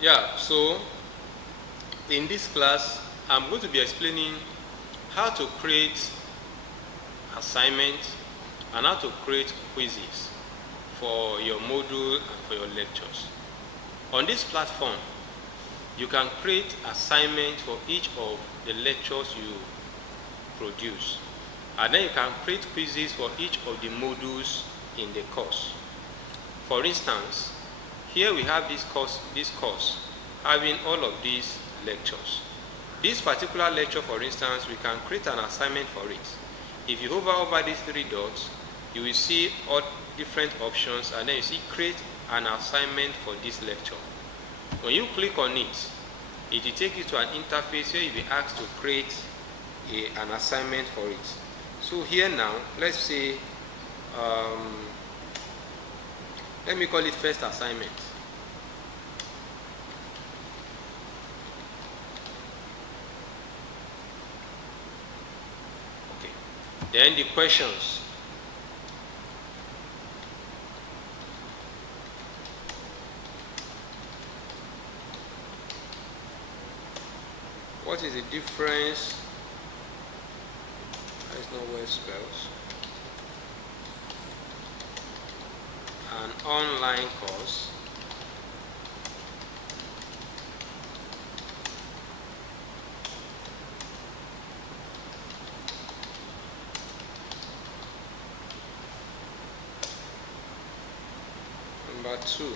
Yeah, so in this class, I'm going to be explaining how to create assignments and how to create quizzes for your module and for your lectures. On this platform, you can create assignments for each of the lectures you produce, and then you can create quizzes for each of the modules in the course. For instance, here we have this course having all of these lectures. This particular lecture, for instance, we can create an assignment for it. If you hover over these three dots, you will see all different options, and then you see create an assignment for this lecture. When you click on it, it will take you to an interface where you'll be asked to create an assignment for it. So here now, let's say, let me call it first assignment. Okay. Then the questions. What is the difference? There's no word spells. An online course number 2.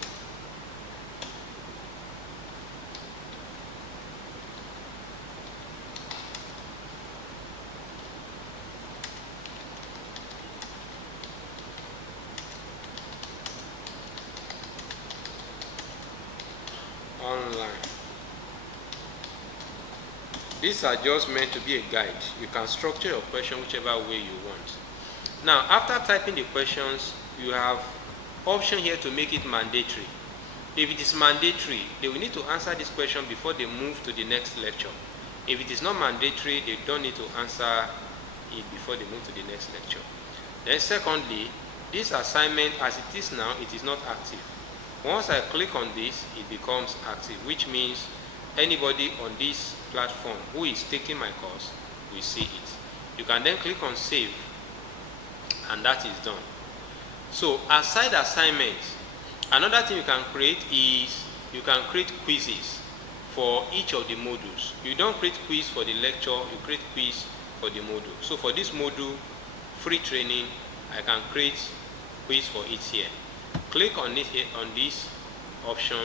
Online. These are just meant to be a guide. You can structure your question whichever way you want. Now, after typing the questions, you have option here to make it mandatory. If it is mandatory, they will need to answer this question before they move to the next lecture. If it is not mandatory, they don't need to answer it before they move to the next lecture. Then secondly, this assignment as it is now, it is not active. Once I click on this, it becomes active, which means anybody on this platform who is taking my course will see it. You can then click on save, and that is done. So aside assignments, another thing you can create is you can create quizzes for each of the modules. You don't create quiz for the lecture, you create quiz for the module. So for this module, free training, I can create quiz for it here. Click on this option,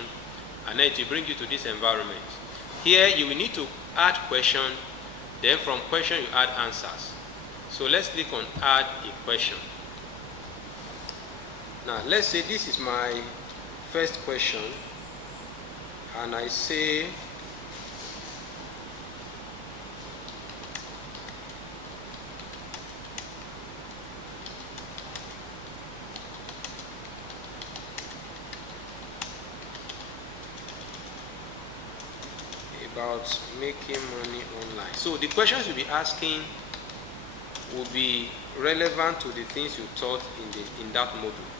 and then it will bring you to this environment. Here you will need to add question, then from question you add answers. So let's click on add a question. Now let's say this is my first question, and I say about making money online. So the questions you'll be asking will be relevant to the things you taught in that module.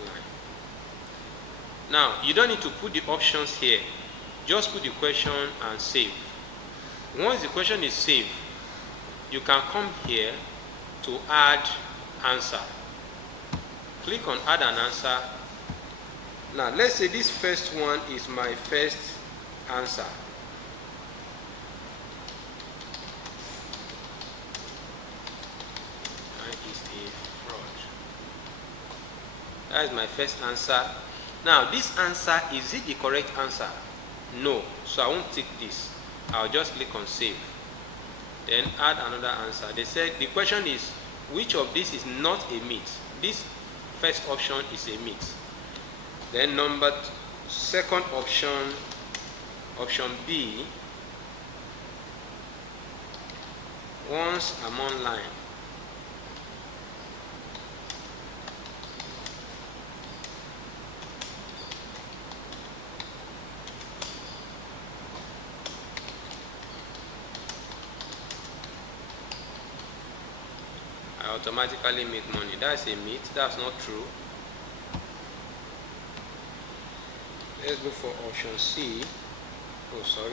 Online. Now you don't need to put the options here. Just put the question and save. Once the question is saved, you can come here to add answer. Click on add an answer. Now let's say this first one is my first answer. That is a fraud. That is my first answer. Now this answer, is it the correct answer? No. So I won't tick this. I'll just click on save. Then add another answer. They said the question is which of this is not a myth? This first option is a myth. Then second option, option B, once I'm online. Automatically make money. That's a myth. That's not true. Let's go for option C. Oh, sorry.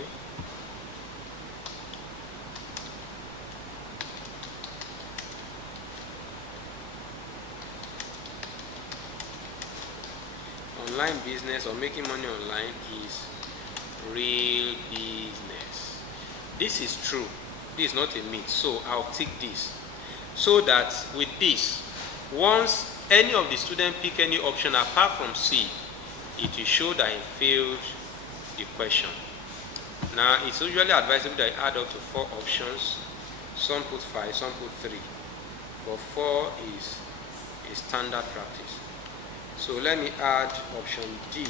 Online business or making money online is real business. This is true. This is not a myth. So I'll tick this. So that with this, once any of the students pick any option apart from C, it will show that he failed the question. Now, it's usually advisable that you add up to 4 options. Some put 5, some put 3. But 4 is a standard practice. So let me add option D.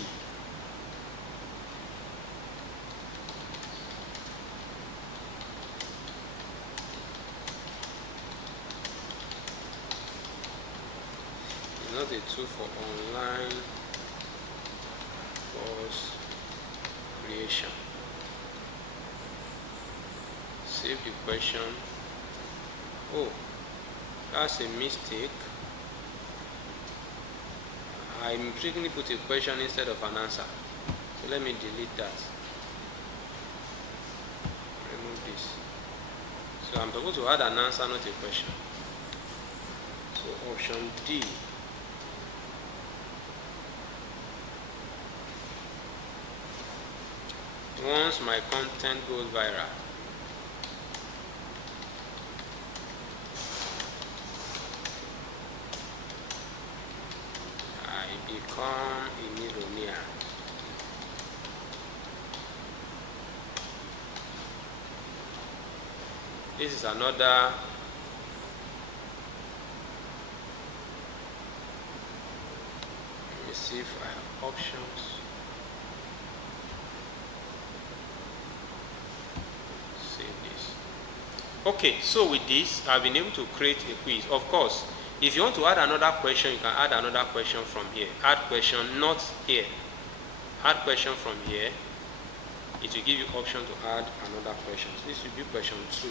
It's not a tool for online course creation. Save the question. Oh, that's a mistake. I mistakenly put a question instead of an answer. So let me delete that. Remove this. So I'm supposed to add an answer, not a question. So option D. Once my content goes viral, I become a millionaire. This is another let me see if I have options. Save this. Okay, so with this, I've been able to create a quiz. Of course, if you want to add another question, you can add another question from here. Add question, not here. Add question from here. It will give you option to add another question. So this will be question 2.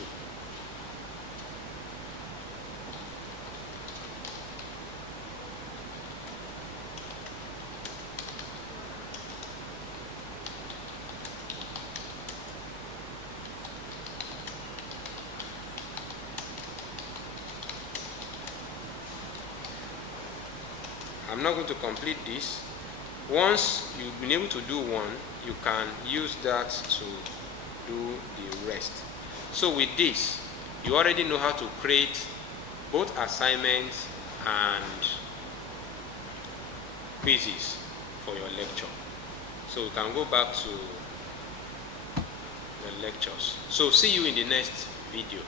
I'm not going to complete this. Once you've been able to do one, you can use that to do the rest. So with this, you already know how to create both assignments and quizzes for your lecture. So we can go back to the lectures. So see you in the next video.